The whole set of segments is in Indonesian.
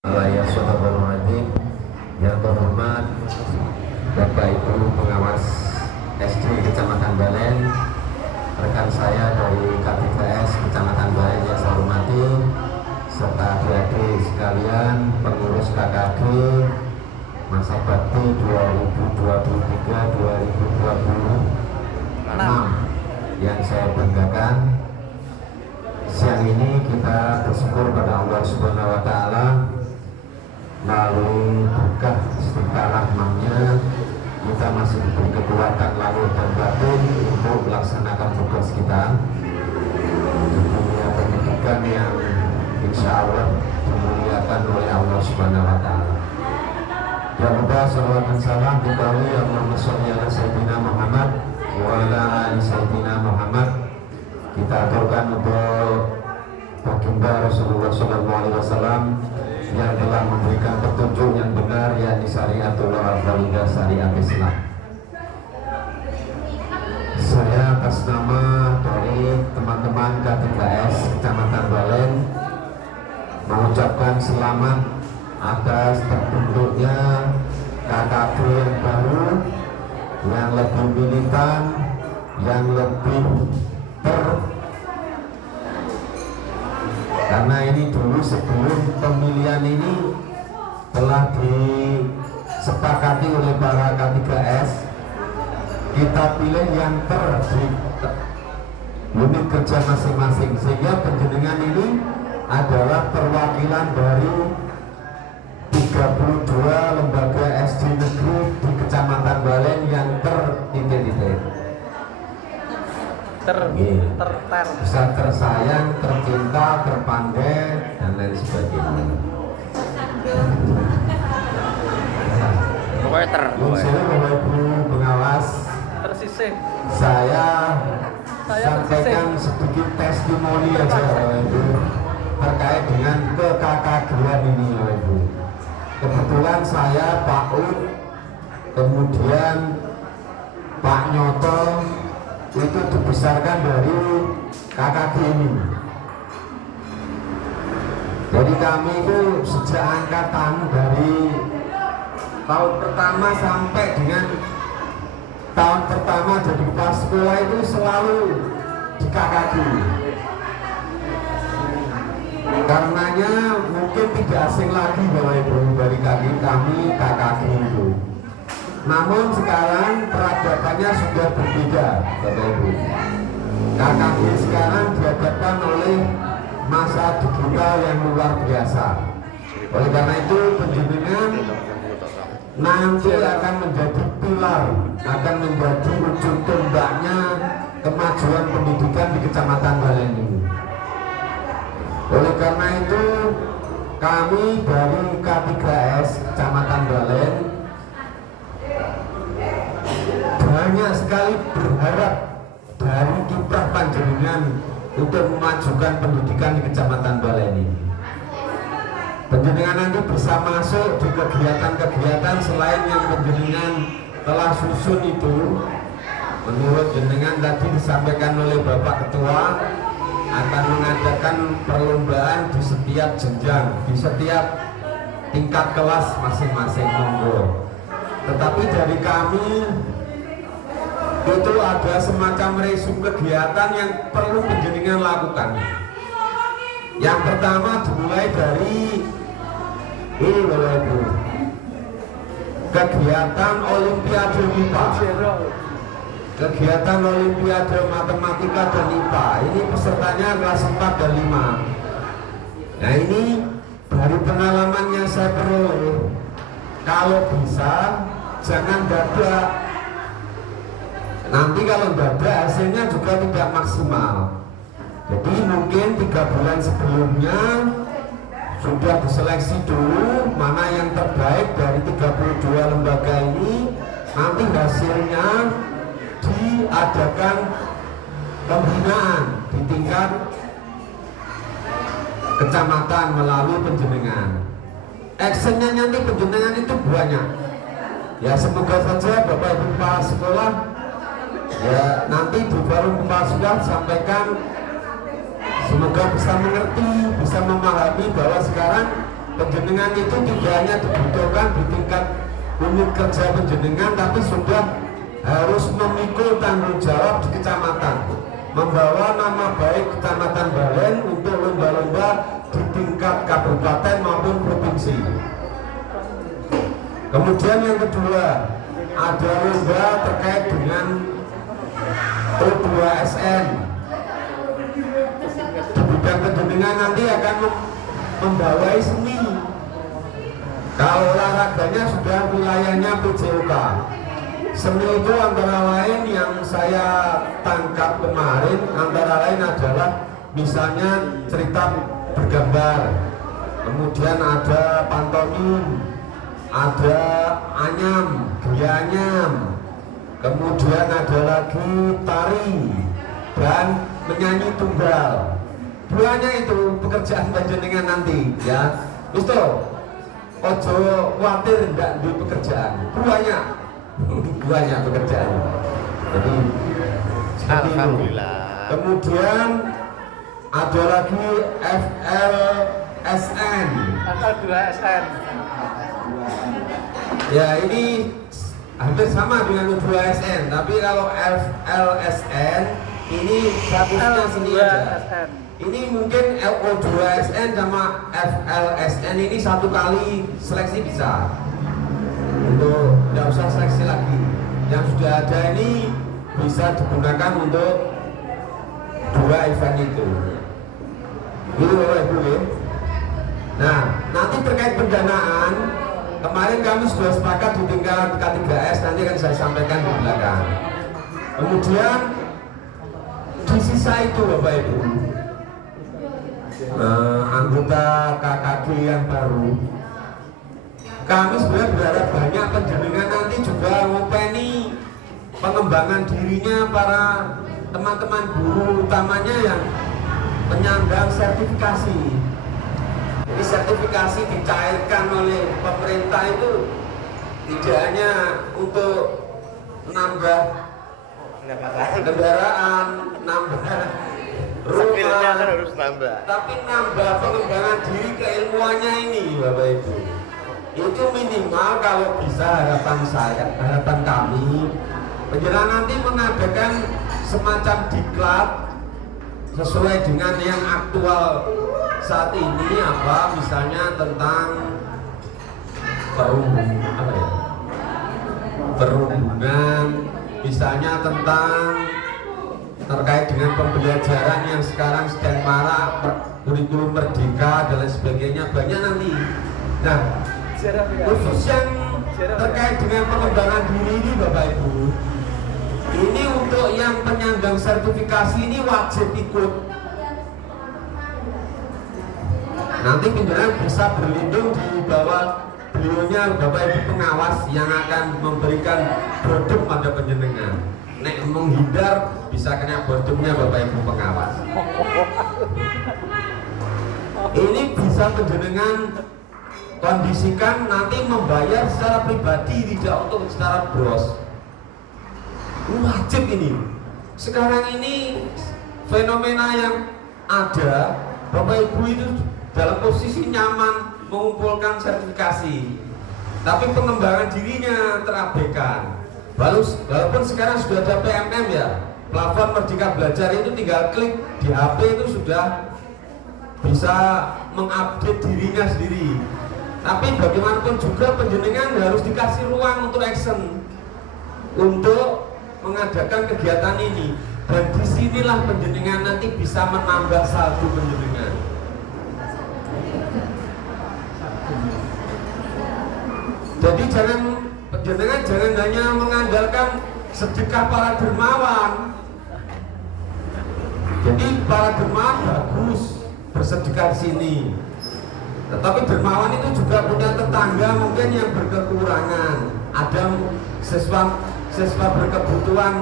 Yang terhormat Bapak Ibu pengawas SD Kecamatan Balen, rekan saya dari K3S Kecamatan Balen yang saya hormati, serta adik-adik sekalian pengurus KKG masa bakti 2023-2026 yang saya banggakan. Siang ini kita bersyukur pada Allah Subhanahu wa Ta'ala melalui berkah serta rahmatnya kita masih diberi kekuatan lahir dan batin untuk melaksanakan tugas kita di dunia pendidikan yang insya Allah dimuliakan oleh Allah Subhanahu wa Ta'ala. Yang mudah salawat dan salam dikawali Allahumma sholli ala Sayyidina Muhammad wa ala ali Sayyidina Muhammad. Kita aturkan untuk baginda Rasulullah SAW yang telah memberikan petunjuk yang benar, yakni syariatul al-falidah, syariat Islam. Saya atas nama dari teman-teman K3S Kecamatan Balen mengucapkan selamat atas terbentuknya KKG yang baru, yang lebih militan, yang lebih karena ini dulu sebelum pemilihan ini telah disepakati oleh para K3S, kita pilih yang di unit kerja masing-masing, sehingga penjenengan ini adalah perwakilan dari 32 lembaga SD negeri di Kecamatan Balen yang tertitik-titik, bisa tersayang, tercinta, terpandai, dan lain sebagainya. Bapak Ibu pengawas, saya sampaikan sedikit testimoni aja Bapak Ibu terkait dengan kekakagian ini Bapak Ibu. Kebetulan saya, Pak Ud, kemudian Pak Nyoto itu dibesarkan dari KKG ini. Jadi kami itu sejak angkatan dari tahun pertama sampai dengan tahun pertama jadi kepala sekolah itu selalu di KKG. Karenanya mungkin tidak asing lagi Bapak Ibu dari kami KKG itu. Namun sekarang peradabannya sudah berbeda Bapak Ibu. KKG sekarang dihadapkan oleh masa digital yang luar biasa. Oleh karena itu penjenengan nanti akan menjadi pilar, akan menjadi ujung tombaknya kemajuan pendidikan di Kecamatan Balen ini. Oleh karena itu kami dari K3S Kecamatan Balen banyak sekali berharap dari kiprah panjenengan untuk memajukan pendidikan di Kecamatan Balen ini. Panjenengan nanti bisa masuk di kegiatan-kegiatan selain yang panjenengan telah susun itu. Menurut jenengan tadi disampaikan oleh Bapak Ketua akan mengadakan perlombaan di setiap jenjang, di setiap tingkat kelas masing-masing monggo. Tetapi dari kami itu ada semacam resume kegiatan yang perlu penjenengan lakukan. Yang pertama dimulai dari ini Bapak Ibu, kegiatan Olimpiade MIPA, kegiatan Olimpiade Matematika dan IPA. Ini pesertanya kelas 4 dan 5. Nah ini dari pengalaman yang saya peroleh, kalau bisa jangan dadak. Nanti kalau dadak hasilnya juga tidak maksimal. Jadi mungkin 3 bulan sebelumnya sudah diseleksi dulu mana yang terbaik dari 32 lembaga ini. Nanti hasilnya diadakan pembinaan di tingkat kecamatan melalui penjenengan. Actionnya nanti penjenengan itu banyak. Ya semoga saja Bapak Ibu kepala sekolah ya nanti di forum kepala sekolah sampaikan, semoga bisa mengerti, bisa memahami bahwa sekarang Penjenengan itu tidak hanya dibutuhkan di tingkat unit kerja penjenengan, tapi sudah harus memikul tanggung jawab di kecamatan, membawa nama baik Kecamatan Balen untuk lomba-lomba di tingkat kabupaten maupun provinsi. Kemudian yang kedua, ada lomba terkait dengan O2SN. Di bidang penjenengan nanti akan membawai seni. Kalau olahraganya sudah wilayahnya PJOK. Seni itu antara lain yang saya tangkap kemarin, antara lain adalah misalnya cerita bergambar, kemudian ada pantomim, ada anyam, gaya anyam, kemudian ada lagi tari dan menyanyi tunggal. Duanya itu pekerjaan panjenengan nanti, ya. Itu ojo khawatir tidak di pekerjaan, duanya pekerjaan. Jadi alhamdulillah. Kemudian ada lagi FLSN. FL2SN. Ya, ini hampir sama dengan U2SN, tapi kalau FLSN ini fokusnya seni aja. Ini mungkin O2SN sama FLSN ini satu kali seleksi bisa. Untuk tidak usah seleksi lagi. Yang sudah ada ini bisa digunakan untuk dua event itu. Ini oleh gue. Nah, nanti terkait pendanaan, kemarin kami sudah sepakat di tingkat K3S, nanti akan saya sampaikan di belakang. Kemudian di sisa itu Bapak Ibu, anggota KKG yang baru, kami sebenarnya berharap banyak penjenengan nanti juga ngopeni pengembangan dirinya para teman-teman guru, utamanya yang penyandang sertifikasi. Jadi sertifikasi dicairkan oleh pemerintah itu tidak hanya untuk nambah kendaraan, nambah rumah, harus nambah, tapi nambah pengembangan diri keilmuannya ini, Bapak Ibu. Itu minimal kalau bisa harapan kami, penjenengan nanti mengadakan semacam diklat sesuai dengan yang aktual saat ini, apa misalnya tentang perhubungan, misalnya tentang terkait dengan pembelajaran yang sekarang sedang marak, kurikulum merdeka dan lain sebagainya, banyak nanti. Nah, khusus yang terkait dengan pengembangan diri ini Bapak Ibu, ini untuk yang penyandang sertifikasi ini wajib ikut. Nanti penjenengan bisa berlindung di bawah beliaunya Bapak Ibu pengawas yang akan memberikan bodong pada penjenengan. Nek menghindar bisa kena bodongnya Bapak Ibu pengawas. Ini bisa penjenengan kondisikan nanti membayar secara pribadi, tidak untuk secara bros. Wajib ini. Sekarang ini fenomena yang ada, Bapak Ibu itu dalam posisi nyaman mengumpulkan sertifikasi, tapi pengembangan dirinya terabaikan. Walaupun sekarang sudah ada PMM ya, platform Merdeka Belajar, itu tinggal klik di HP itu sudah bisa mengupdate dirinya sendiri. Tapi bagaimanapun juga penjenengan harus dikasih ruang untuk action, untuk mengadakan kegiatan ini. Dan disinilah penjenengan nanti bisa menambah saldo penjenengan. Jadi penjenengan jangan hanya mengandalkan sedekah para dermawan. Jadi para dermawan bagus bersedekah di sini, tetapi dermawan itu juga punya tetangga mungkin yang berkekurangan, ada siswa berkebutuhan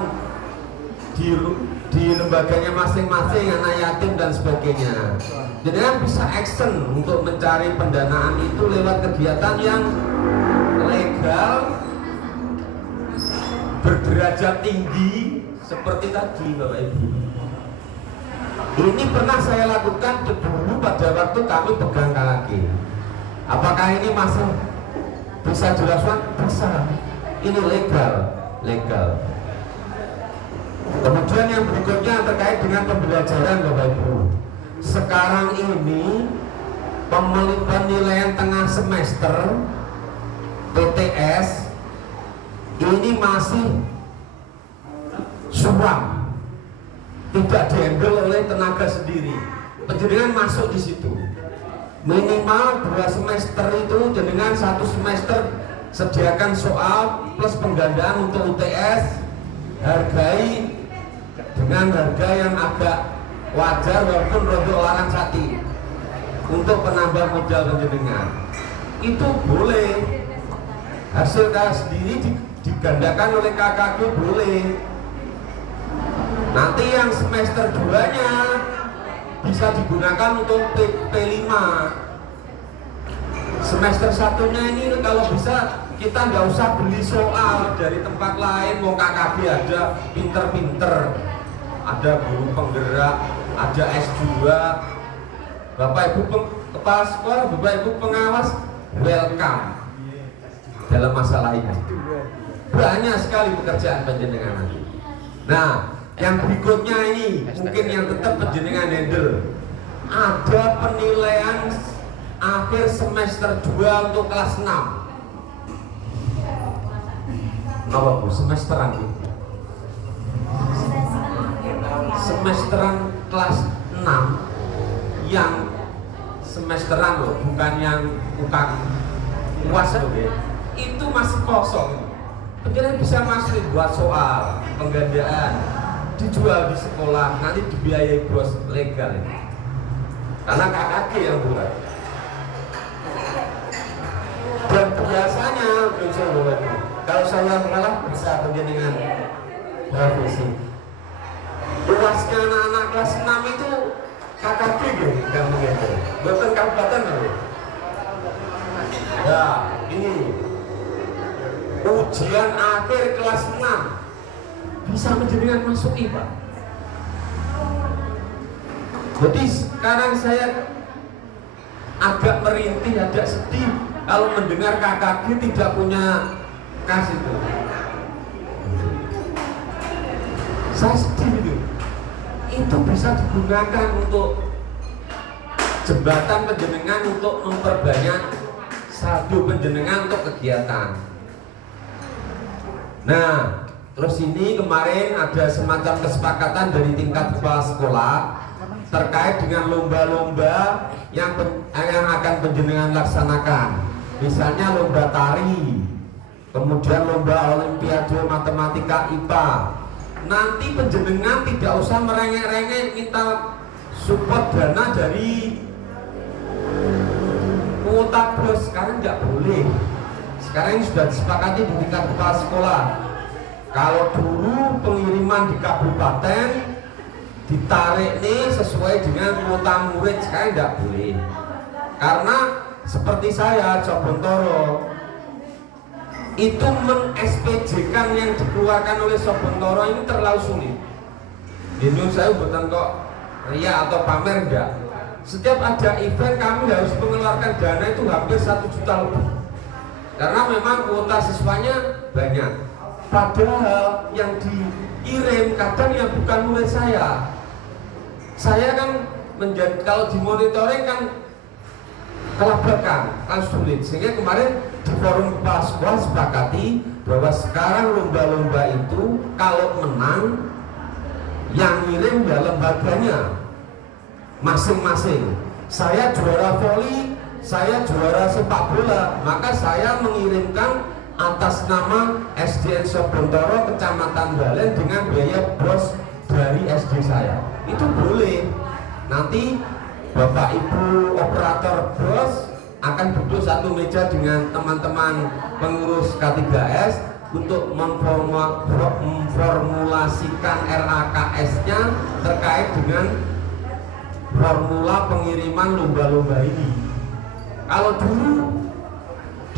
di lembaganya masing-masing, anak yatim dan sebagainya. Jadi kan bisa action untuk mencari pendanaan itu lewat kegiatan yang legal, berderajat tinggi seperti tadi Bapak Ibu. Ini pernah saya lakukan dulu pada waktu kami pegang KKG. Apakah ini masih bisa dilakukan? Bisa. Ini legal. Kemudian yang berikutnya terkait dengan pembelajaran Bapak Ibu. Sekarang ini penilaian tengah semester PTS ini masih suram, tidak dihandle oleh tenaga sendiri. Jenengan masuk di situ. Minimal 2 semester itu jenengan 1 semester sediakan soal plus penggandaan untuk UTS, hargai dengan harga yang agak wajar walaupun rodok larang sati untuk penambah modal penjenengan. Itu boleh. Hasil sendiri digandakan oleh KKG boleh. Nanti yang semester 2-nya bisa digunakan untuk P5. Semester 1-nya ini kalau bisa kita nggak usah beli soal dari tempat lain. Mau KKG ada pinter-pinter, ada guru penggerak, ada S2, Bapak Ibu kepala sekolah, Bapak Ibu pengawas, welcome dalam masalah ini. Banyak sekali pekerjaan penjenengan nanti. Nah, yang berikutnya ini mungkin yang tetap penjenengan handle. Ada penilaian akhir semester 2 untuk kelas 6. Apa Bu? Semesteran Bu? Semesteran kelas 6 yang semesteran loh, bukan yang UAS loh ya. Itu masih kosong. Penjenengan bisa masuk buat soal penggandaan, dijual di sekolah, nanti dibiayai bos legal ya. Karena KKG yang buat. Dan biasanya kalau saya mengalah bisa penjenengan revisi. Luasnya anak-anak kelas 6 itu KKG gitu, bukan kabupaten loh. Ya, ini ujian akhir kelas 6 bisa menjadikan masuk IPA. Jadi sekarang saya agak merintih, agak sedih kalau mendengar KKG tidak punya kas itu. Saya sedih itu. Itu bisa digunakan untuk jembatan penjenengan untuk memperbanyak saldo penjenengan untuk kegiatan. Nah, terus ini kemarin ada semacam kesepakatan dari tingkat kepala sekolah terkait dengan lomba-lomba yang akan penjenengan laksanakan. Misalnya lomba tari, kemudian lomba olimpiade matematika IPA. Nanti penjenengan tidak usah merengek-rengek minta support dana dari kuota bos, sekarang nggak boleh. Sekarang ini sudah disepakati di tingkat kepala sekolah. Kalau dulu pengiriman di kabupaten ditarik nih sesuai dengan kuota murid, sekarang nggak boleh. Karena seperti saya, Cok Bontoro, itu men-SPJ-kan yang dikeluarkan oleh Sobontoro ini terlalu sulit. Ini saya bukan kok ria atau pamer enggak. Setiap ada event kami harus mengeluarkan dana itu hampir 1 juta lebih. Karena memang kuota siswanya banyak. Padahal yang dikirim kadang yang bukan murid saya. Saya kan menjadi kalau dimonitoring kan kelabakan, kan sulit. Sehingga kemarin di forum kepala sekolah sepakati bahwa sekarang lomba-lomba itu kalau menang yang ngirim ya lembaganya masing-masing. Saya juara voli, saya juara sepak bola, maka saya mengirimkan atas nama SDN Sobontoro Kecamatan Balen dengan biaya bos dari SD saya. Itu boleh. Nanti Bapak Ibu operator bos akan duduk satu meja dengan teman-teman pengurus K3S untuk memformulasikan RAKS-nya terkait dengan formula pengiriman lomba-lomba ini. Kalau dulu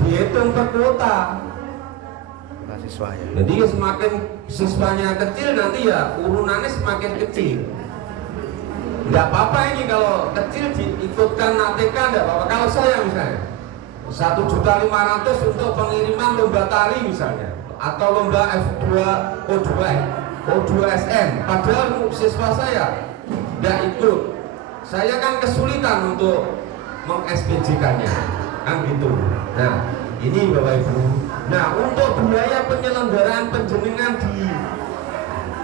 dihitung per kuota, siswa ya. jadi semakin siswanya kecil nanti ya urunannya semakin kecil. Nggak apa-apa ini kalau kecil diikutkan ATK, nggak apa-apa. Kalau saya misalnya 1.500.000 untuk pengiriman lomba tari misalnya, atau lomba F2 O2SN. Padahal siswa saya tidak ikut. Saya kan kesulitan untuk meng-SPJ-kannya, kan gitu. Nah, ini Bapak Ibu. Nah, untuk biaya penyelenggaraan penjenengan di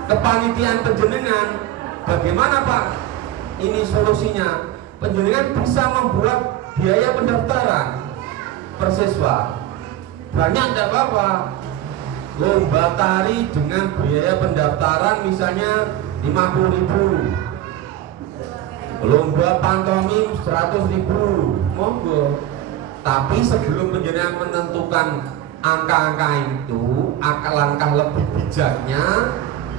kepanitiaan penjenengan, bagaimana Pak? Ini solusinya. Penjenengan bisa membuat biaya pendaftaran per siswa. Banyak tidak apa-apa. Lomba tari dengan biaya pendaftaran misalnya 50.000. Lomba pantomim 100.000, monggo. Tapi sebelum penjenengan menentukan angka-angka itu, langkah lebih bijaknya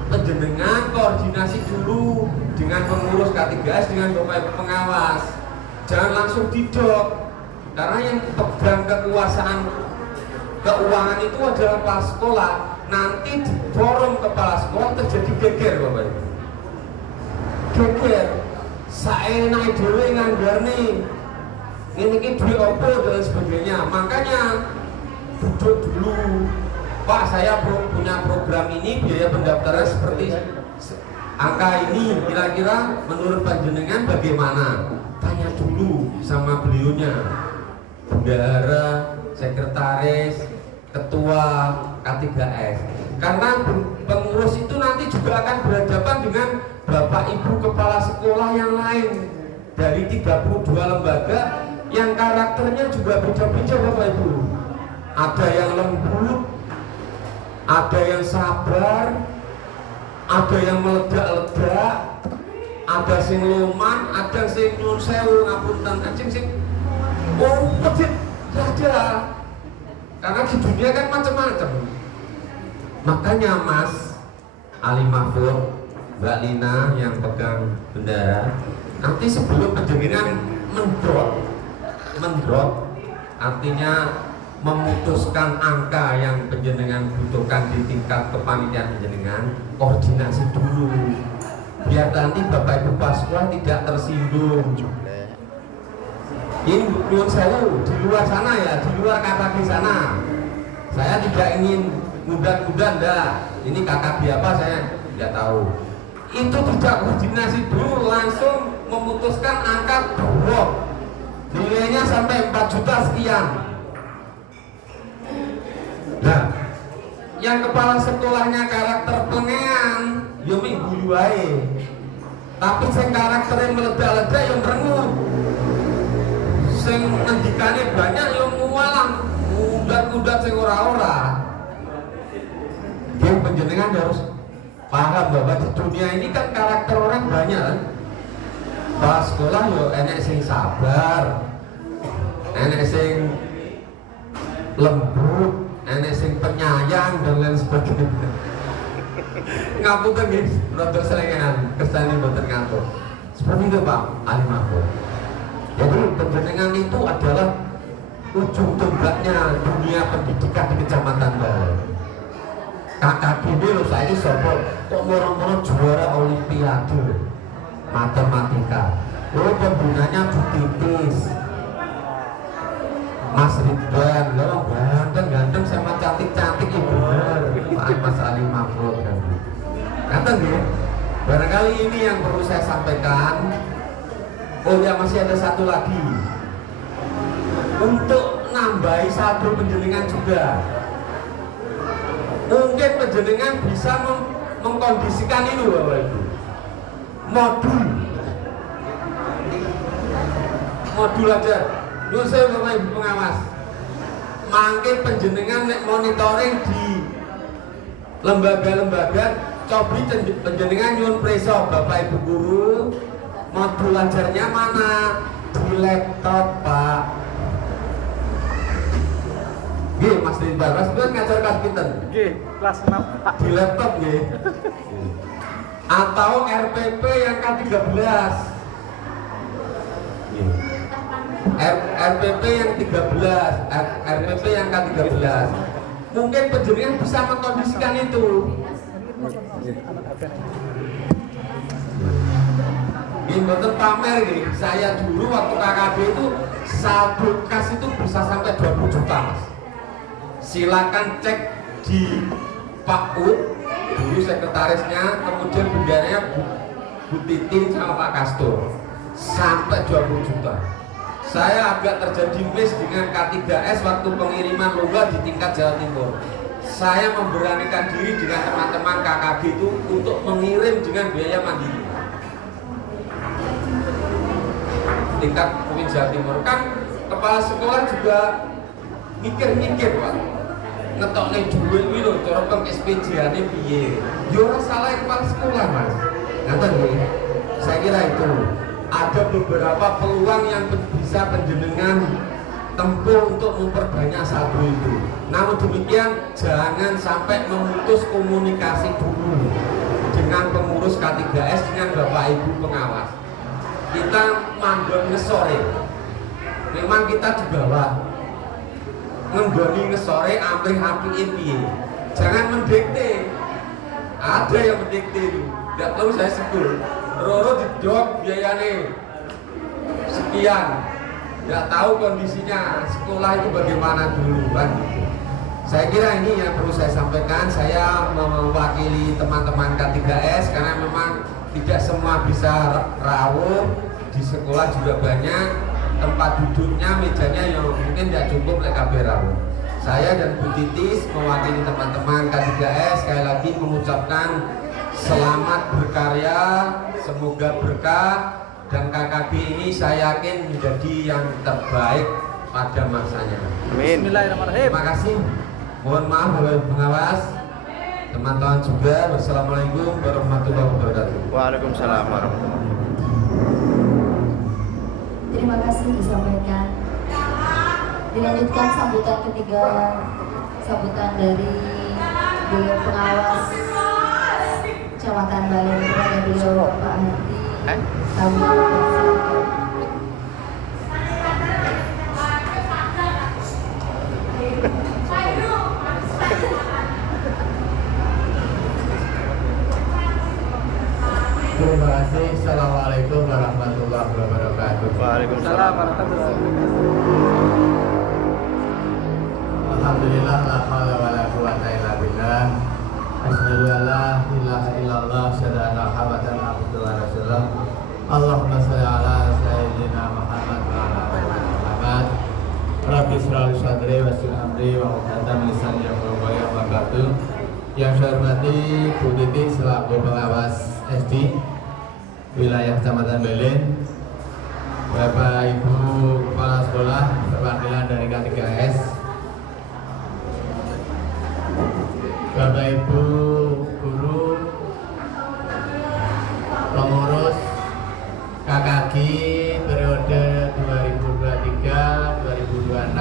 penjenengan koordinasi dulu dengan pengurus K3S, dengan Bapak Ibu pengawas. Jangan langsung didok, karena yang pegang kekuasaan keuangan itu adalah kepala sekolah. Nanti di forum kepala sekolah terjadi geger Bapak Ibu. Geger. Saenake dhewe nganggarne ini duit opo dan sebagainya. Makanya duduk dulu, Pak, saya punya program ini, biaya pendaftaran seperti angka ini, kira-kira menurut panjenengan bagaimana? Tanya dulu sama beliaunya, bendahara, sekretaris, ketua K3S. Karena pengurus itu nanti juga akan berhadapan dengan Bapak Ibu kepala sekolah yang lain dari 32 lembaga yang karakternya juga beda-beda Bapak Ibu. Ada yang lembut, ada yang sabar, ada yang meledak-ledak, ada sing loman, ada sing nyun sewu ngapunten, anjing sing pedit, ada. Karena di dunia kan macam-macam. Makanya Mas Ali Mahfud, Mbak Lina yang pegang bendera, nanti sebelum penjenengan mendrop, artinya memutuskan angka yang penjenengan butuhkan di tingkat kepanitiaan penjenengan, koordinasi dulu biar nanti Bapak Ibu Paswa tidak tersinggung. Ini nyuwun sewu di luar sana ya, di luar KKB sana. Saya tidak ingin mudah-mudahan ini KKB apa saya tidak tahu. Itu tidak koordinasi dulu, langsung memutuskan angka drop, nilainya sampai 4 juta sekian. Nah, yang kepala sekolahnya karakter pengean, yo minggu wae. Tapi sing karakternya meledak-ledak yang merengut, sing ngendikane banyak yang mualang, udat-udat sing ora-ora. Yang penjenengan harus paham bahwa di dunia ini kan karakter orang banyak kan. Pas sekolah yo enek sing sabar, enek sing lembut, enek sing penyayang dan lain sebagainya. Ngapunten nggih, rada selengean, kersane mboten ngantuk. Seperti itu Pak Ali Mahfud. Jadi penjenengan itu adalah ujung tombaknya dunia pendidikan di Kecamatan Bawol. KKB ini loh, saya ini sopo kok moro-moro juara olimpiade matematika. Oh, pembinanya Bu Titis, Mas Ridwan, loh ganteng-ganteng sama cantik-cantik ibu Pak Mas Ali Mahfud kan. Kata nih, barangkali ini yang perlu saya sampaikan. Oh ya, masih ada satu lagi untuk nambahi satu penjenengan juga. Mungkin penjenengan bisa mengkondisikan ini Bapak Ibu, modul aja. Nyuwun sewu Bapak Ibu pengawas, mangke penjenengan nek monitoring di lembaga-lembaga, cobi penjenengan nyuwun preso Bapak Ibu guru, modul ajarnya mana? Di laptop Pak. Nggih, Mas Ridwan, Mas Ridwan ngajar kelas pinten? Nggih, kelas 6 Pak. Di laptop nggih. Atau RPP yang K13. RPP yang 13, RPP yang K13. Mungkin penjenengan bisa mengkondisikan itu. Ini mboten pamer nih. Saya dulu waktu KKB itu saldo kas itu bisa sampai 20 juta, Mas. Silakan cek di Pak Ud, dulu sekretarisnya, kemudian bendaranya Bu Titin sama Pak Kastor, sampai 20 juta. Saya agak terjadi miss dengan K3S waktu pengiriman lomba di tingkat Jawa Timur. Saya memberanikan diri dengan teman-teman KKB itu untuk mengirim dengan biaya mandiri. Tingkat Provinsi Jawa Timur kan kepala sekolah juga mikir-mikir, Pak. Ngetokne duit kuwi lho cara peng SPJ-ane piye. Ya ora salah kepala sekolah, Mas. Ngaten nggih. Saya kira itu ada beberapa peluang yang bisa penjenengan tempuh untuk memperbanyak saldo itu. Namun demikian jangan sampai memutus komunikasi dulu dengan pengurus K3S dengan Bapak Ibu pengawas. Kita mandor ngesore. Memang kita di bawah. Ngenggoni ngesore amrih apike piye. Jangan mendikte. Ada yang mendikte itu. Tidak perlu saya sebut. Roro dijawab biayanya sekian. Tidak tahu kondisinya sekolah itu bagaimana dulu kan. Saya kira ini yang perlu saya sampaikan. Saya mewakili teman-teman K3S karena memang tidak semua bisa rawuh. Di sekolah juga banyak tempat duduknya, mejanya yang mungkin tidak cukup LKB rawuh. Saya dan Bu Titis mewakili teman-teman K3S sekali lagi mengucapkan selamat berkarya, semoga berkah, dan KKB ini saya yakin menjadi yang terbaik pada masanya. Amin. Bismillahirrahmanirrahim. Terima kasih. Mohon maaf oleh pengawas, teman-teman juga. Wassalamualaikum warahmatullahi wabarakatuh. Waalaikumsalam warahmatullahi wabarakatuh. Terima kasih disampaikan. Dilanjutkan sambutan ketiga, sambutan dari beliau pengawas Kecamatan Balen kepada beliau Pak Hadi. Terima kasih. Assalamualaikum warahmatullahi wabarakatuh. Waalaikumsalam warahmatullahi wabarakatuh. Alhamdulillah, la haula wala quwwata illa billah. Asyhadu an la ilaha illallah, asyhadu anna Muhammadan abduhu wa rasuluh. Allahumma shalli ala sayyidina Muhammad wa ala ali Muhammad. Rabbi shrah li sadri wa yassir amri wa hlul lisani yafqahu qawli. Wabarakatuh. Yang saya hormati Bu Titi selaku pengawas SD wilayah Kecamatan Belen, Bapak Ibu Kepala Sekolah perwakilan dari K3S, Bapak Ibu Guru, pengurus KKG periode 2023-2026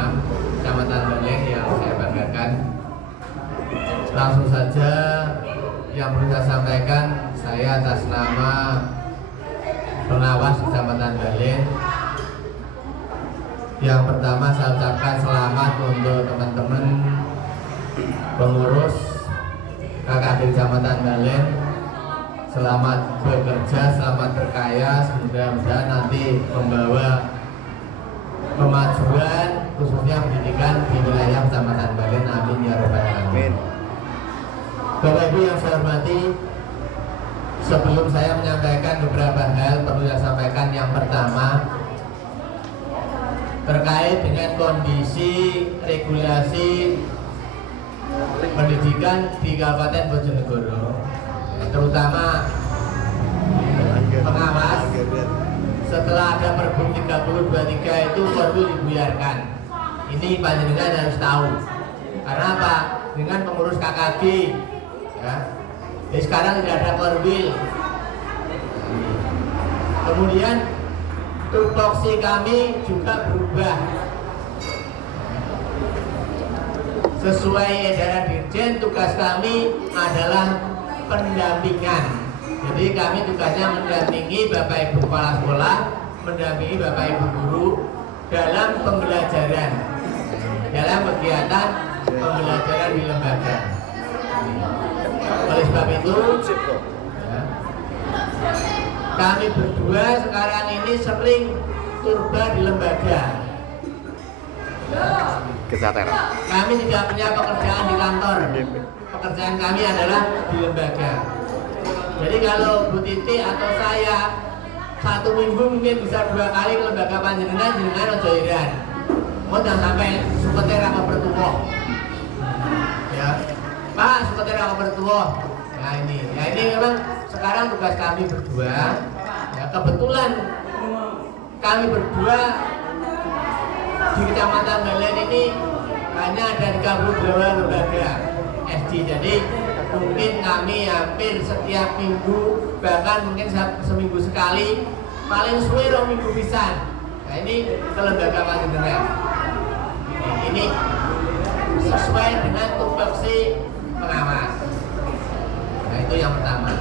Kecamatan Belen yang saya banggakan. Langsung saja yang perlu saya sampaikan, saya atas nama pengawas Kecamatan Balen, yang pertama saya ucapkan selamat untuk teman-teman pengurus KKD Kecamatan Balen. Selamat bekerja, selamat berkarya, mudah-mudahan nanti membawa kemajuan khususnya pendidikan di wilayah Kecamatan Balen. Amin ya rabbal alamin. Bapak Ibu yang saya hormati, sebelum saya menyampaikan beberapa hal perlu saya sampaikan. Yang pertama terkait dengan kondisi regulasi pendidikan di Kabupaten Bojonegoro, terutama pengawas. Setelah ada Pergub 30/23 itu baru dibuyarkan. Ini panjenengan harus tahu. Karena apa? Dengan pengurus KKG, ya. Jadi sekarang tidak ada korwil. Kemudian tupoksi kami juga berubah. Sesuai edaran Dirjen, tugas kami adalah pendampingan. Jadi kami tugasnya mendampingi Bapak Ibu Kepala Sekolah, mendampingi Bapak Ibu Guru dalam pembelajaran, dalam kegiatan pembelajaran di lembaga. Oleh sebab itu, ya, kami berdua sekarang ini sering turba di lembaga. Kami tidak punya pekerjaan di kantor. Pekerjaan kami adalah di lembaga. Jadi kalau Bu Titi atau saya satu minggu mungkin bisa 2 kali ke lembaga panjenengan jenengan ojo iran. Mau jangan sampai seperti raka bertubuh. Ya, Pak seperti raka bertubuh. Nah ini memang sekarang tugas kami berdua. Ya, kebetulan kami berdua di Kecamatan Balen ini hanya ada 32 lembaga SD. Jadi mungkin kami hampir setiap minggu, bahkan mungkin seminggu sekali, paling suwe 2 minggu pisan. Nah ini ke lembaga panjenengan. Ini sesuai dengan tupoksi pengawas. Nah itu yang pertama.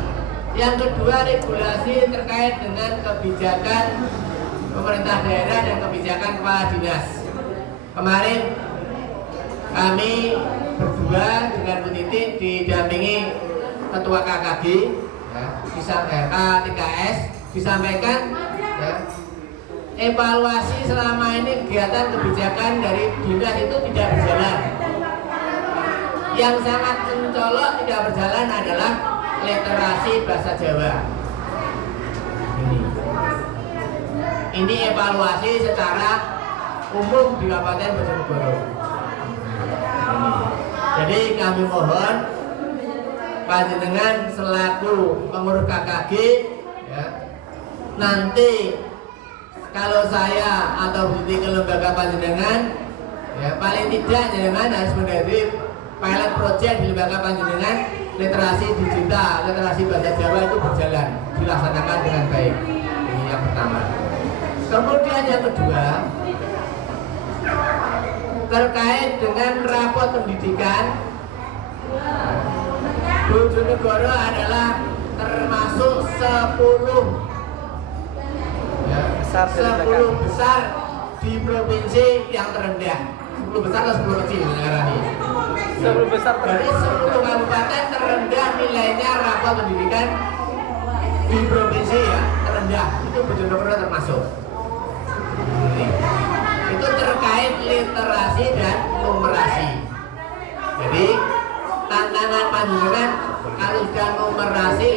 Yang kedua, regulasi terkait dengan kebijakan pemerintah daerah dan kebijakan kepala dinas. Kemarin kami berdua dengan Bu Titi didampingi Ketua KKG ya, K3S disampaikan ya, evaluasi selama ini kegiatan kebijakan dari dinas itu tidak berjalan. Yang sangat mencolok tidak berjalan adalah literasi bahasa Jawa. Ini evaluasi secara umum di Kabupaten Bojonegoro. Jadi kami mohon panjenengan selaku pengurus KKG ya, nanti kalau saya atau Budi ke lembaga panjenengan ya, paling tidak jenengan harus menjadi pilot project di lembaga panjenengan, literasi digital, literasi bahasa Jawa itu berjalan, dilaksanakan dengan baik. Ini yang pertama. Kemudian yang kedua, terkait dengan rapot pendidikan, Bojonegoro adalah termasuk 10 besar di provinsi yang terendah. 10 besar atau 10 kecil negara ini? 10 besar dari 10 kabupaten terendah nilainya rapot pendidikan di provinsi ya, terendah. Itu Bojonegoro termasuk. Itu terkait literasi dan numerasi. Jadi tantangan panjenengan kalau sudah numerasi,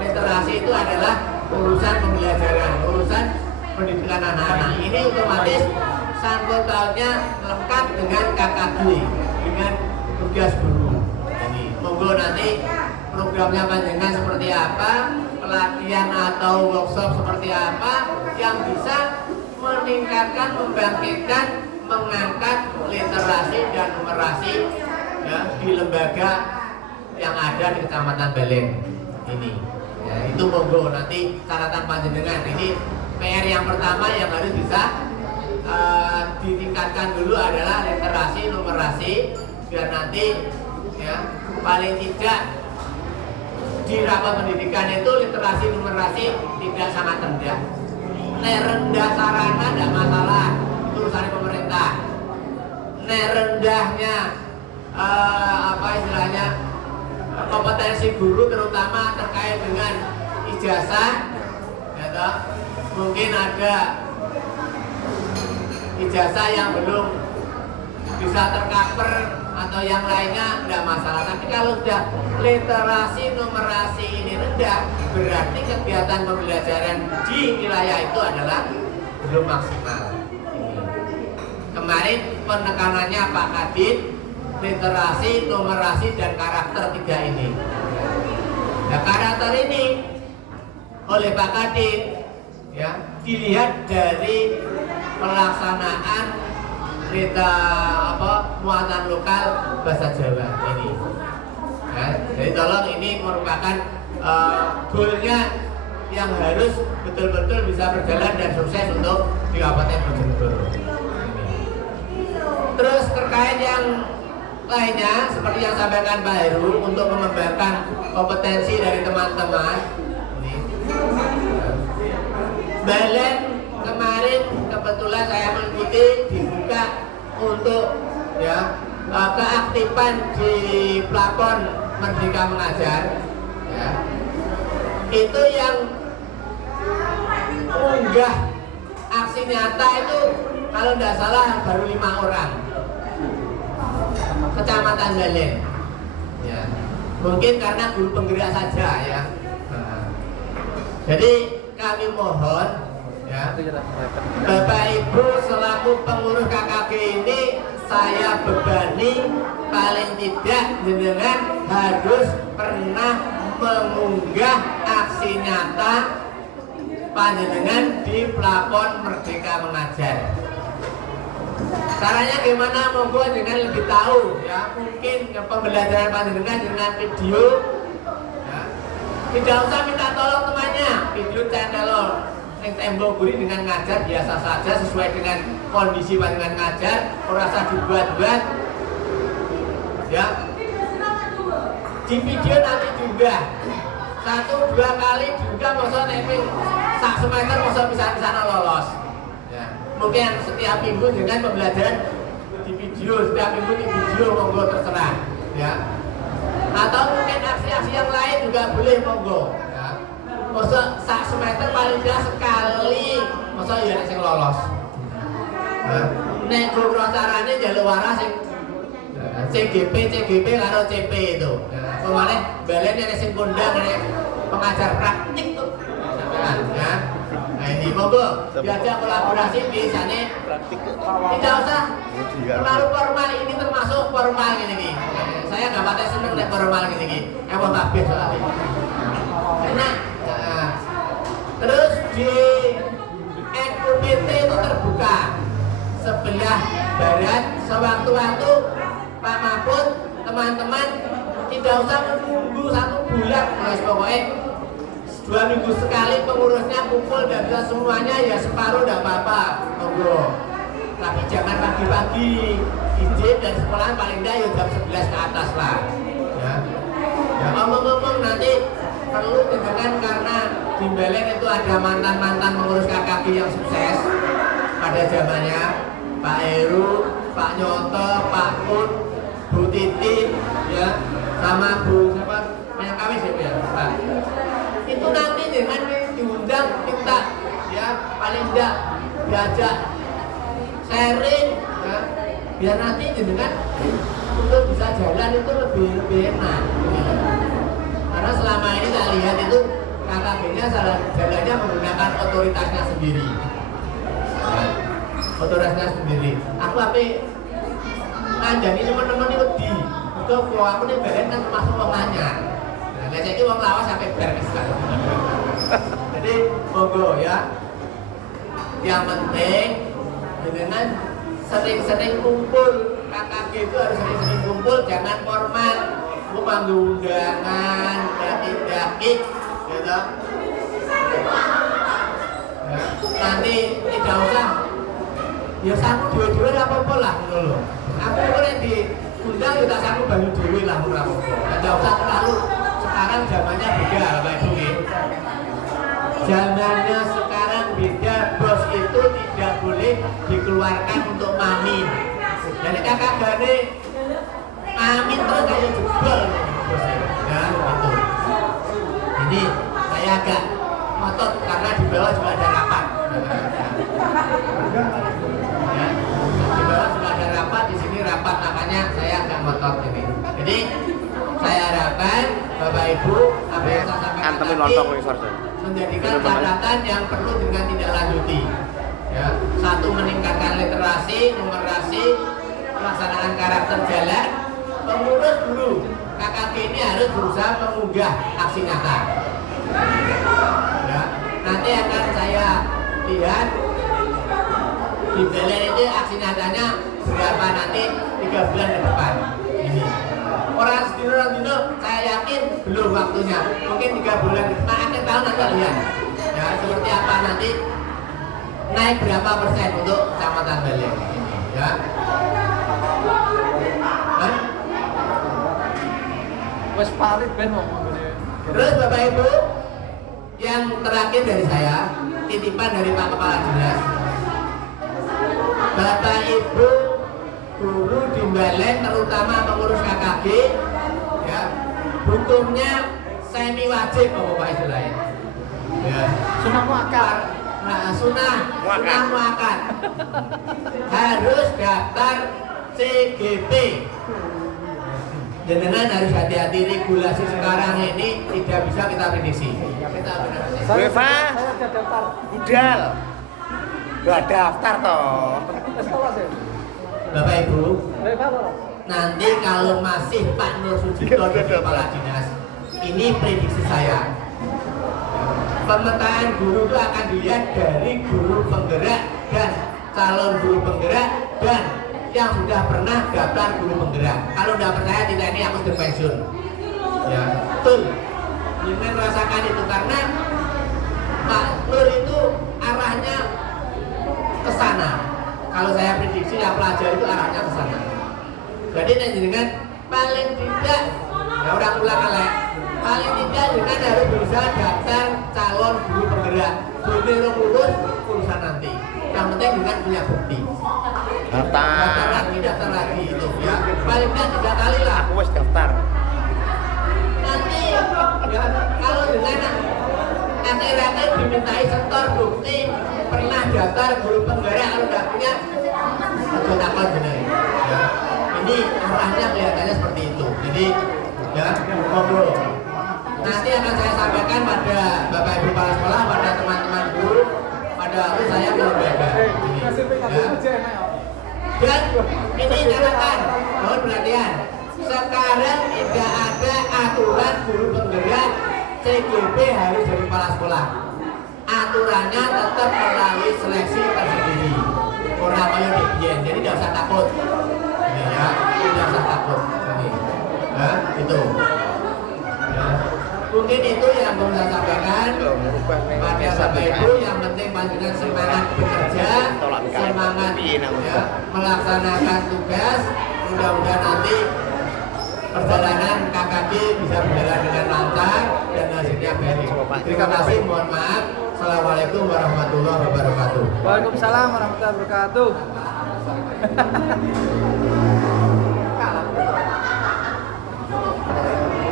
literasi itu adalah urusan pembelajaran, urusan pendidikan anak-anak. Ini otomatis sangkut pautnya lengkap dengan KKG, dengan tugas guru. Jadi monggo nanti programnya panjenengan seperti apa, pelatihan atau workshop seperti apa yang bisa meningkatkan, membangkitkan, mengangkat literasi dan numerasi ya, di lembaga yang ada di Kecamatan Balen ini. Ya, itu monggo nanti catatan panjenengan. Ini PR yang pertama yang harus bisa ditingkatkan dulu adalah literasi, numerasi, biar nanti ya paling tidak di rapot pendidikan itu literasi, numerasi tidak sangat rendah. Rendah sarana tidak masalah, itu urusan pemerintah. Rendahnya apa istilahnya kompetensi guru terutama terkait dengan ijazah, ya, mungkin ada ijazah yang belum bisa tercover atau yang lainnya tidak masalah. Tapi kalau sudah literasi, numerasi ini rendah, berarti kegiatan pembelajaran di wilayah itu adalah belum maksimal. Kemarin penekanannya Pak Kadin, literasi, numerasi, dan karakter 3 ini. Nah, karakter ini oleh Pak Kadin ya, dilihat dari pelaksanaan muatan lokal bahasa Jawa ini. Ya, jadi tolong ini merupakan goalnya yang harus betul-betul bisa berjalan dan sukses untuk di Kabupaten Bojonegoro. Terus terkait yang lainnya seperti yang sampaikan Pak Heru untuk mengembangkan kompetensi dari teman-teman. Balen kemarin kebetulan saya mengikuti dibuka untuk ya keaktifan di plafon Merdeka Mengajar. Ya. Itu yang unggah aksi nyata itu kalau tidak salah baru 5 orang Kecamatan Balen ya. Mungkin karena guru penggerak saja ya. Jadi kami mohon ya, Bapak Ibu selaku pengurus KKG ini saya bebani paling tidak jenengan harus pernah mengunggah aksi nyata panjenengan di plafon Merdeka Mengajar. Caranya gimana? Monggo jenengan lebih tahu ya. Mungkin pembelajaran panjenengan dengan video ya. Tidak usah minta tolong temannya, video channel yang tembok buri dengan ngajar biasa saja sesuai dengan kondisi panjenengan ngajar, ora usah dibuat-buat ya. Di video nanti juga 1-2 kali juga masa nempel sak semester masa bisa di sana lolos ya. Mungkin setiap minggu dengan pembelajaran di video, setiap minggu di video monggo terserah ya. Atau mungkin aksi-aksi yang lain juga boleh monggo ya. Masa sak semester paling tidak sekali masa ya sing lolos ya. Nek program carane njaluk waras sing CGP karo CP itu. Kemarin balen yang sing kondang pengajar praktik tuh. Ya. Nah ini monggo diajak kolaborasi biasanya tidak usah terlalu formal, ini termasuk formal gini. Saya nggak patah seneng nek formal gini. Emang kabeh soalnya. Enak. Nah, terus di EQPT itu terbuka sebelah barat sewaktu-waktu Pak Mahfud, teman-teman tidak usah menunggu 1 bulan, mas pokoknya 2 minggu sekali pengurusnya kumpul dan bisa semuanya ya separuh tidak apa-apa, monggo. Tapi jangan pagi-pagi, izin dari sekolahan paling tidak ya jam 11 ke atas lah. Ya, ya ngomong-ngomong nanti perlu dengan karena di Balen itu ada mantan-mantan pengurus KKG yang sukses pada zamannya, Pak Heru, Pak Nyoto, Pak Kun, Bu Titi, ya, sama Bu siapa? Banyak kawis ya, Pak. Itu nanti dengan diundang minta, ya, paling tidak diajak sharing, ya, biar nanti dengan untuk bisa jalan itu lebih enak. Ya. Karena selama ini saya lihat itu KKG-nya salah jalannya menggunakan otoritasnya sendiri. Ya. Otoritasnya sendiri. Aku ngandani teman-teman ini wedi. Itu kalau aku nih Balen kan termasuk wong anyar. Nah, saya ini wong lawas sampai beres kan. Jadi monggo ya. Yang penting dengan sering-sering kumpul. KKG itu harus sering-sering kumpul, jangan formal. Memanggil undangan, daki-daki, gitu. Ya, nanti tidak usah. Ya satu dua-dua apa-apa lah gitu loh. Aku boleh diundang kita satu banyu dewi lah apa-apa. Tidak usah terlalu, sekarang zamannya beda Bapak Ibu ya. Zamannya sekarang beda, bos itu tidak boleh dikeluarkan untuk mamin. Jadi kakak gane mamin terus kayak jebol ya itu. Jadi saya agak ngotot karena di bawah juga ada rapat. Ya, di bawah juga ada rapat, di sini rapat, makanya saya agak ngotot ini. Jadi saya harapkan Bapak Ibu apa yang saya sampaikan tadi menjadikan catatan yang perlu dengan tidak lanjuti. Ya, satu meningkatkan literasi, numerasi, pelaksanaan karakter jalan. Pengurus dulu KKG ini harus berusaha mengunggah aksi nyata. Ya, nanti akan saya lihat di Balen ini aksi nyatanya berapa nanti 3 bulan ke depan ini. Orang sedino saya yakin belum waktunya, mungkin 3 bulan ke depan akhir tahun nanti lihat ya seperti apa nanti naik berapa persen untuk Kecamatan Balen ya. Wes palit ben ngomong gini. Terus Bapak Ibu, yang terakhir dari saya, titipan dari Pak Kepala Dinas. Bapak Ibu guru di Balen terutama pengurus KKG ya, hukumnya semi wajib Bapak istilahnya. Ya. Sunnah muakkad. Nah, sunnah muakkad. Harus daftar CGP. Jenengan harus hati-hati, regulasi sekarang ini tidak bisa kita prediksi. UEFA budal gak daftar toh. Bapak Ibu, nanti kalau masih Pak Nur Sujito jadi kepala dinas, ini prediksi saya. Pemetaan guru itu akan dilihat dari guru penggerak dan calon guru penggerak dan yang sudah pernah daftar guru penggerak. Kalau tidak percaya, tidak, ini aku sudah pensiun. Ya, betul. Jangan merasakan itu karena Pak Nur itu arahnya ke sana. Kalau saya prediksi ya pelajar itu arahnya ke sana. Jadi dengan paling tidak ya udah pulang elek. Paling tidak dengan harus bisa daftar calon guru penggerak. Belum lulus urusan nanti. Yang penting dengan punya bukti. Daftar lagi itu ya. Paling tidak 3 kali lah. Aku wis daftar. Nanti ya, kalau dengan akhir-akhir dimintai setor bukti pernah daftar guru penggerak kalau tidak punya takut benar ya. Ini arahnya kelihatannya seperti itu. Jadi ya ngobrol. Nanti akan saya sampaikan pada Bapak Ibu kepala sekolah, pada teman-teman guru, pada waktu saya ke lembaga ini ya. Dan ini catatan, mohon perhatian. Sekarang tidak ada aturan guru penggerak CGP harus dari kepala sekolah. Aturannya tetap melalui seleksi tersendiri. Orang kaya dibiyen, jadi tidak usah takut. Ini ya, tidak usah takut. Ini, ya, itu. Ya. Mungkin itu yang mau saya sampaikan pada Bapak Ibu. Yang penting panjenengan semangat bekerja, semangat ya, melaksanakan tugas. Mudah-mudahan nanti perjalanan KKG bisa berjalan dengan lancar dan hasilnya baik. Terima kasih, mohon maaf. Assalamualaikum warahmatullahi wabarakatuh. Waalaikumsalam warahmatullahi wabarakatuh.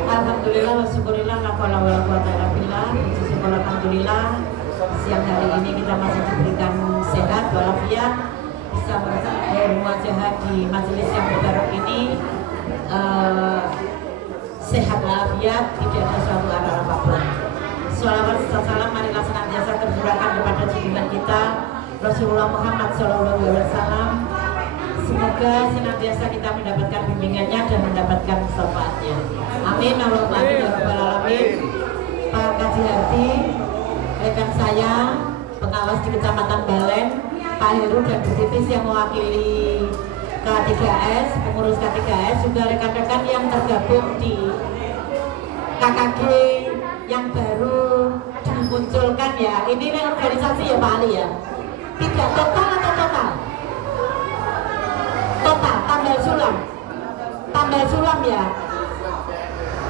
Alhamdulillah wa syukurillah la haula wala quwata illa billah. Syukur alhamdulillah siang hari ini kita masih diberikan sehat walafiat, bisa bermuajah di majelis yang mubarak ini, sehat walafiat, tidak ada suatu aral apapun. Shalawat serta salam marilah senantiasa tercurahkan kepada junjungan kita Rasulullah Muhammad SAW. Semoga senantiasa kita mendapatkan bimbingannya dan mendapatkan syafaatnya. Amin. Allahumma amin ya rabbal alamin. Pak Kaji Hardi, rekan saya, pengawas di Kecamatan Balen, Pak Heru dan Bu Titis yang mewakili K3S, pengurus K3S, juga rekan-rekan yang tergabung di KKG yang baru dimunculkan ya. Ini organisasi ya Pak Ali ya. Tidak total atau total? Total, tambal sulam. Tambal sulam ya.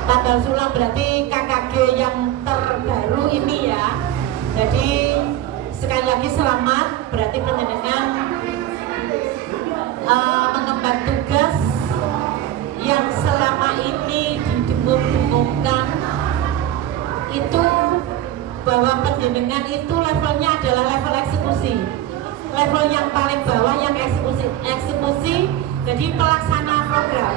Tambal sulam berarti KKG yang terbaru ini ya. Jadi sekali lagi selamat, berarti panjenengan mengemban tugas yang selama ini didengung-dengungkan itu, bahwa panjenengan itu levelnya adalah level eksekusi, level yang paling bawah yang eksekusi, jadi pelaksana program.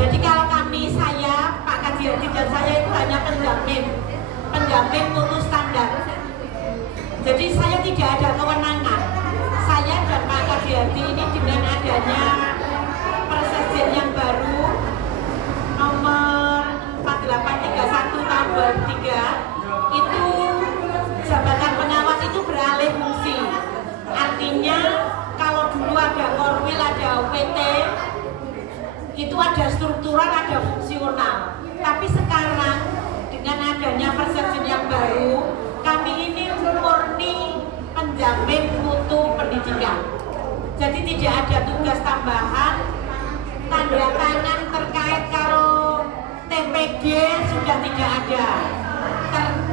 Jadi kalau saya Pak Kaji Hardi dan saya itu hanya penjamin mutu standar. Jadi saya tidak ada kewenangan. Saya dan Pak Kaji Hardi ini dengan adanya Persejen yang baru nomor 4831 tahun 2003 itu jabatan pengawas itu beralih fungsi. Artinya kalau dulu ada korwil, ada UPT, itu ada struktural, ada fungsional. Tapi sekarang dengan adanya Persejen yang baru, kami ini murni penjamin mutu pendidikan. Jadi tidak ada tugas tambahan, tanda tangan terkait kalau TPG sudah tidak ada,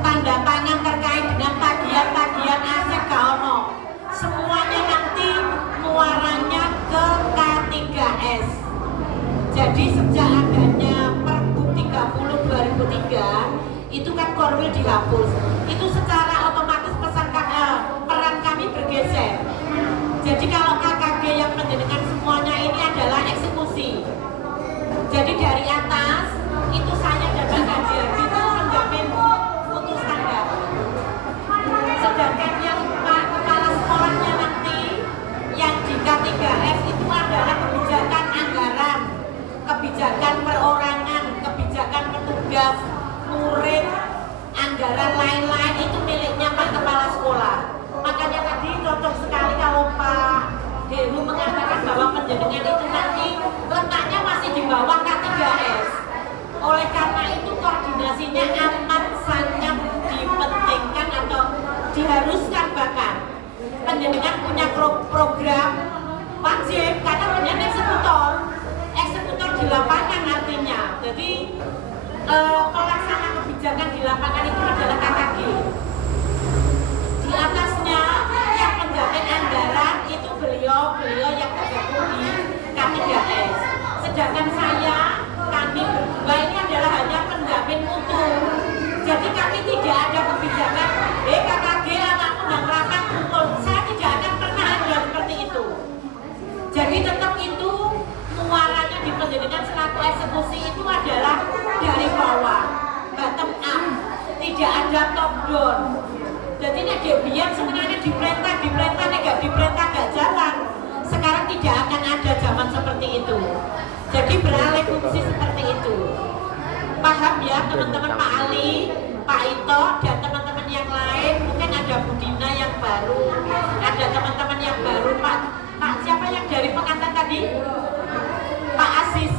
tanda tangan terkait dengan tagihan aset KONO, semuanya nanti muaranya ke K3S. Jadi sejak adanya Pergub 30/2003 itu kan formil dihapus, itu secara otomatis peran kami bergeser. Jadi kalau KKG yang menjadikan semuanya ini adalah eksekusi. Jadi dari atas itu saya dan Pak Kadir itu menjamin putus tangga. Sedangkan yang kepala sekolahnya nanti yang di K3S itu adalah kebijakan anggaran, kebijakan perorangan, kebijakan petugas, murid, anggaran lain-lain itu miliknya Pak Kepala Sekolah. Makanya tadi cocok sekali kalau Pak Deru mengatakan bahwa penjaringan itu nanti letaknya masih di bawah K3S. Oleh karena itu koordinasinya amat sangat dipentingkan atau diharuskan, bahkan penjaringan punya program wajib karena punya eksekutor di lapangan artinya. Jadi pelaksana kebijakan di lapangan itu adalah KKG. Di atasnya yang menjamin anggaran itu beliau yang tergabung di K3S. Sedangkan kami berdua ini adalah hanya penjamin mutu. Jadi kami tidak ada kebijakan, KKG anakmu nggak rapat kumpul. Saya tidak akan pernah ada seperti itu. Jadi tetap itu muaranya di penjaringan selaku eksekusi itu adalah dari bawah, bottom up, tidak ada top down. Jadi dia biar sebenarnya diperintah gak jalan. Sekarang tidak akan ada zaman seperti itu. Jadi beralih fungsi seperti itu. Paham ya teman-teman, Pak Ali, Pak Ito, dan teman-teman yang lain. Mungkin ada Budina yang baru, ada teman-teman yang baru. Pak siapa yang dari pengantin tadi? Pak Asis.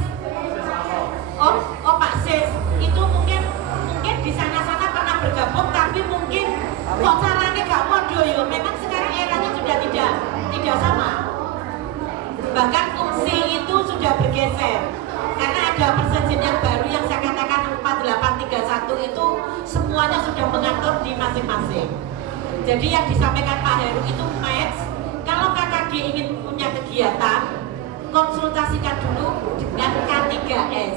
Oh Pak Sis. Itu mungkin di sana-sana pernah bergabung, tapi mungkin kok caranya gak podo ya. Memang sekarang eranya sudah tidak sama. Bahkan fungsi itu sudah bergeser. Karena ada persenjataan yang baru yang saya katakan 4831 itu semuanya sudah mengatur di masing-masing. Jadi yang disampaikan Pak Heru itu match. Kalau KKG ingin punya kegiatan, konsultasikan dulu dengan K3S.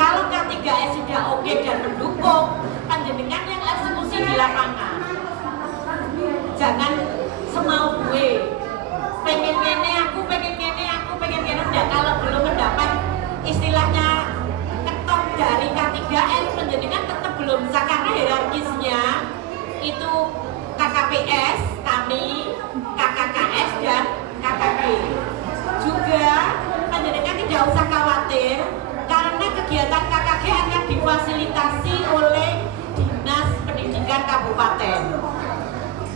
Kalau K3S sudah oke dan mendukung, panjenengan yang eksekusi di lapangan. Jangan semau gue, pengen gini aku, enggak. Kalau belum mendapat istilahnya ketok dari K3S, panjenengan tetap belum bisa, karena hierarkisnya itu KKPS, kami, KKKS, dan KKG. Juga panjenengan tidak usah khawatir, karena kegiatan KKG akan difasilitasi oleh Dinas Pendidikan Kabupaten.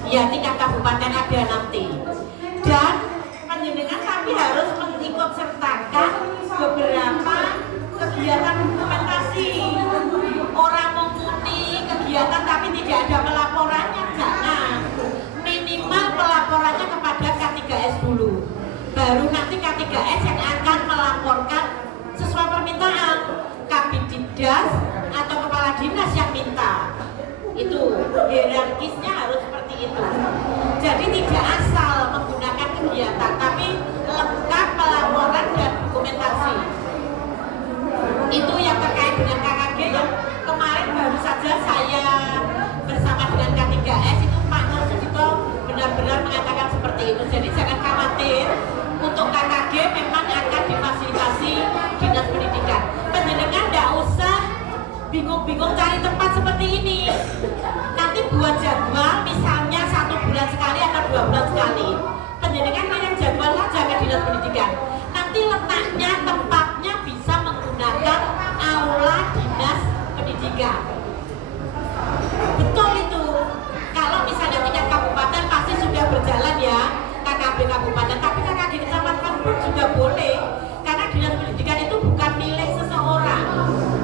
Ya, tingkat kabupaten ada nanti. Dan panjenengan kami harus mengikut sertakan beberapa kegiatan dokumentasi. Orang mempunyai kegiatan tapi tidak ada pelaporannya, jangan. Minimal pelaporannya kepada K3S dulu. Baru nanti K3S yang akan melaporkan sesuai permintaan Kabidibdas atau kepala dinas yang minta. Itu hierarkisnya harus seperti itu. Jadi tidak asal menggunakan kegiatan, tapi lengkap pelaporan dan dokumentasi. Itu yang terkait dengan KKG yang kemarin baru saja saya bersama dengan K3S itu Pak Nur Sudito benar-benar mengatakan seperti itu. Jadi jangan khawatir, untuk KKG memang akan difasilitasi Dinas Pendidikan. Pendidikan tidak usah bingung-bingung cari tempat seperti ini. Nanti buat jadwal misalnya 1 bulan sekali atau 2 bulan sekali. Pendidikan kirim jadwal saja ke Dinas Pendidikan. Nanti letaknya, tempatnya bisa menggunakan aula Dinas Pendidikan. Betul itu. Kalau misalnya tingkat kabupaten pasti sudah berjalan ya, KKB kabupaten, tapi KKB kecamatan pun juga boleh. Karena Dinas Pendidikan itu bukan milik seseorang.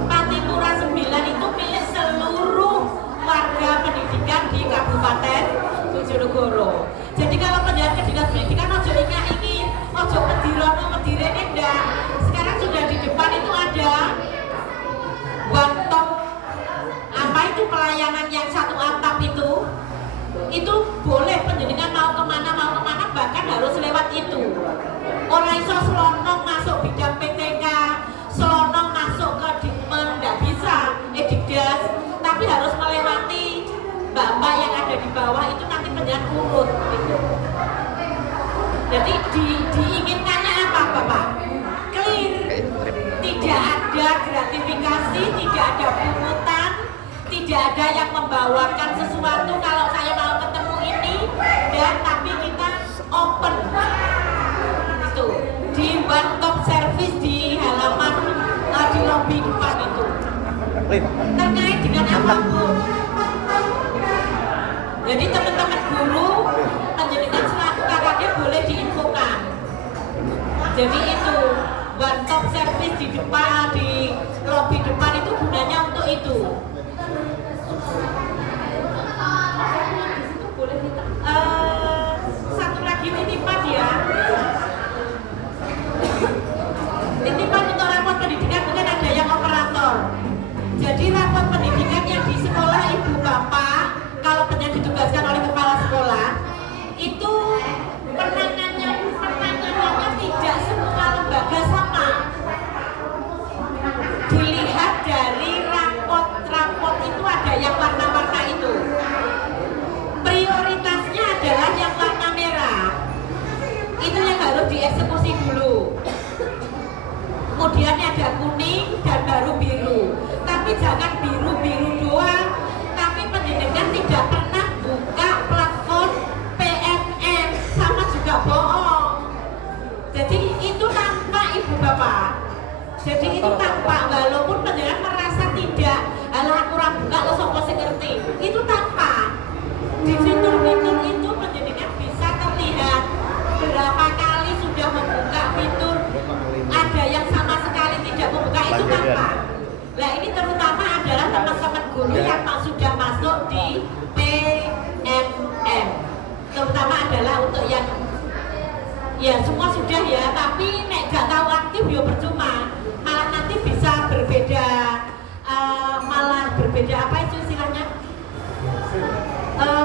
Patipura 9 itu milik seluruh warga pendidikan di Kabupaten Bojonegoro. Jadi kalau penjalan ke Dinas Pendidikan ojo ingin, ojo medirono enggak. Sekarang sudah di depan itu ada one top, apa itu pelayanan yang 1 atap itu boleh penjaringan mau kemana bahkan harus lewat itu. Orang iso selono ada yang membawakan sesuatu kalau saya mau ketemu ini, dan tapi kita open itu di one stop service di halaman di lobi depan itu terkait dengan apapun. Jadi teman-teman guru penjenengan selaku kakaknya boleh diinfokan. Jadi itu one stop service di depan, di lobi depan itu gunanya untuk itu. Satu lagi titipan ya. Titipan untuk rapor pendidikan mungkin ada yang operator. Jadi rapor pendidikan yang di sekolah ibu bapak, kalau yang ditugaskan oleh kepala sekolah, itu penanganannya tidak semua lembaga sama. Dilihat dari rapot itu ada yang warna-warna itu. Prioritasnya adalah yang warna merah. Itu yang harus dieksekusi dulu. Kemudian ada kuning dan baru biru. Tapi jangan biru-biru doang. Tapi penjenengan tidak pernah buka platform PMM, sama juga bohong. Jadi itu tampak ibu bapak. Jadi itu tampak, walaupun penjenengan merasa tidak, alah aku kurang buka lo sopo sing ngerti. Itu tampak. Di fitur-fitur itu penjenengan bisa terlihat berapa kali sudah membuka fitur. Ada yang sama sekali tidak membuka, itu tampak. Nah ini terutama adalah teman-teman guru yang sudah masuk di PMM. Terutama adalah untuk yang ya semua sudah ya, tapi nek gak tahu aktif ya percuma. Malah nanti bisa berbeda, malah berbeda apa itu istilahnya?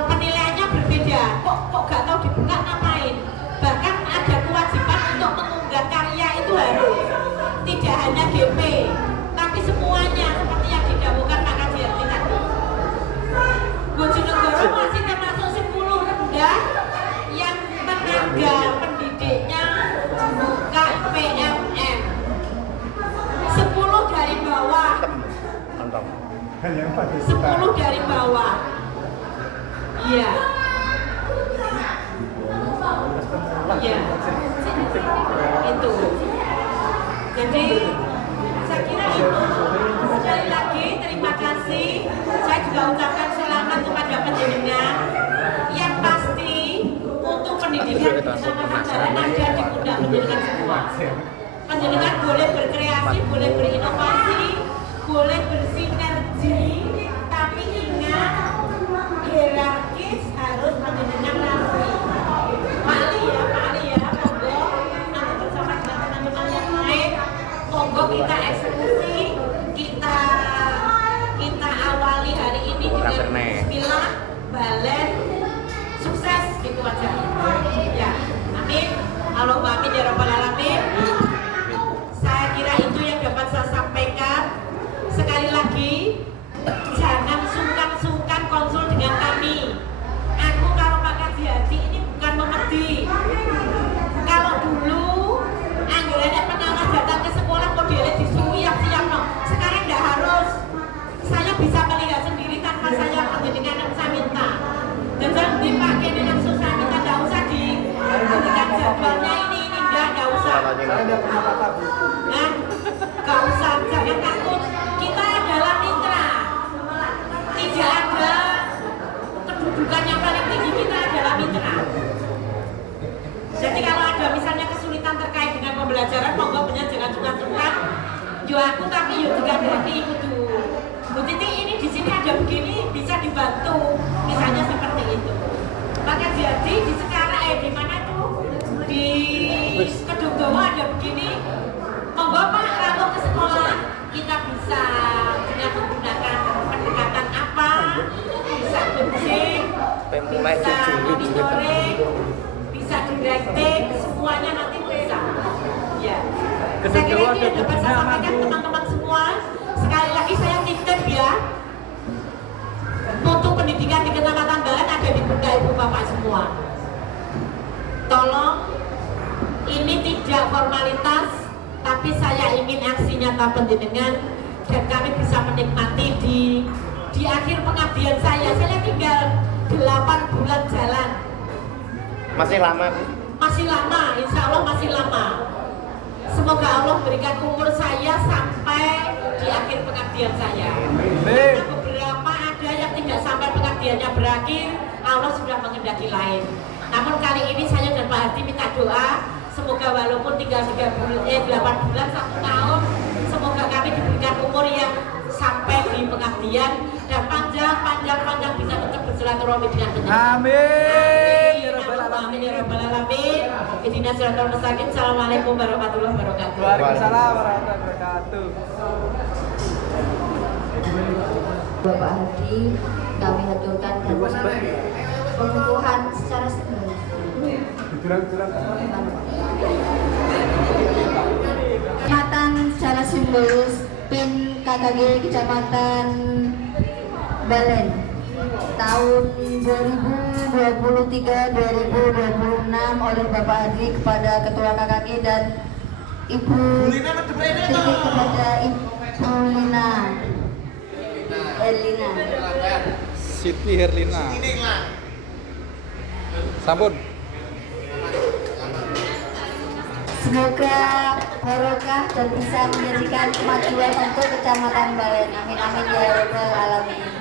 Penilaiannya berbeda. Kok gak tahu dibuka ngapain? Bahkan ada kewajiban untuk mengunggah karya itu harus tidak hanya GP, tapi semuanya seperti yang didahulukan Pak Kajiati tadi. Bojonegoro masih termasuk 10 rendah yang tenaga pendidiknya buka PMM. 10 dari bawah. 10 dari bawah. Iya. Iya. Itu. Jadi saya kira itu. Sekali lagi terima kasih. Saya juga ucapkan selamat kepada penjenengan. Yang pasti untuk pendidikan di Kecamatan ada di pundak penjenengan semua. Penjenengan boleh berkreasi, boleh berinovasi, boleh bersinergi, tapi ingat hierarkis harus penjenengan rapi. Pak Ali ya, monggo nanti bersama dengan teman-teman yang lain, monggo kita eksekusi, kita awali hari ini dengan bismillah, balen, sukses gitu aja. Ya, amin. Allahumma amin ya rabbal alamin. Saya kira itu yang dapat saya sampaikan. Sekali lagi, jangan sungkan-sungkan konsul dengan kami. Aku kalau Pak Kajiati ini bukan memedi. Kalau dulu anggarannya pengawas datang ke sekolah modelnya disuruh siap no. Sekarang tidak harus. Saya bisa melihat sendiri tanpa saya penjenengan saya minta. Dan dipakai dengan susah minta, tidak usah diberikan jadwalnya ini tidak usah. Nah, nggak usah, jangan takut. Kita adalah mitra. Tidak ada kedudukan yang paling tinggi, kita adalah mitra. Jadi kalau ada misalnya kesulitan terkait dengan pembelajaran, monggo jangan sungkan-sungkan. Yo aku tapi yo juga ngerti itu. Bu Titi ini di sini ada begini bisa dibantu, misalnya seperti itu. Maka jadi di sekarang di mana tuh di Kedungdowo ada begini. Monggo Pak kalau ke sekolah kita bisa dengan menggunakan pendekatan apa? Bisa coaching, bisa monitoring, bisa directing, semuanya nanti bisa. Ya. Saya kira ini yang dapat saya sampaikan teman-teman semua. Sekali lagi saya titip ya. Mutu pendidikan di Kecamatan Balen ada di pundak ibu bapak semua. Tolong, ini tidak formalitas, tapi saya ingin aksi nyata penjenengan dan kami bisa menikmati di di akhir pengabdian saya tinggal 8 bulan jalan. Masih lama. Masih lama, insya Allah masih lama. Semoga Allah berikan umur saya sampai di akhir pengabdian saya. Karena beberapa ada yang tidak sampai pengabdiannya berakhir, Allah sudah mengendaki lain. Namun kali ini saya dan Pak Hardi minta doa, semoga walaupun tinggal 8 bulan 1 tahun, semoga kami diberikan umur yang sampai di pengabdian dan panjang bisa tetap bersilaturahmi dengan benar. Amin. Amin ya rabbal alamin. Ihdinas siratal mustaqim. Assalamualaikum warahmatullahi wabarakatuh. Waalaikumsalam warahmatullahi wabarakatuh. Bapak Hardi, kami haturkan pengukuhan secara simbolis. Kecamatan secara simbolis PIN KKG Kecamatan Balen tahun 2023-2026 oleh Bapak Hardi kepada Ketua KKG dan Ibu Titik kepada Ibu Herlina Siti Herlina. Sampun. semoga barokah dan bisa menjadikan kemajuan untuk Kecamatan Balen. Amin amin ya rabbal alamin.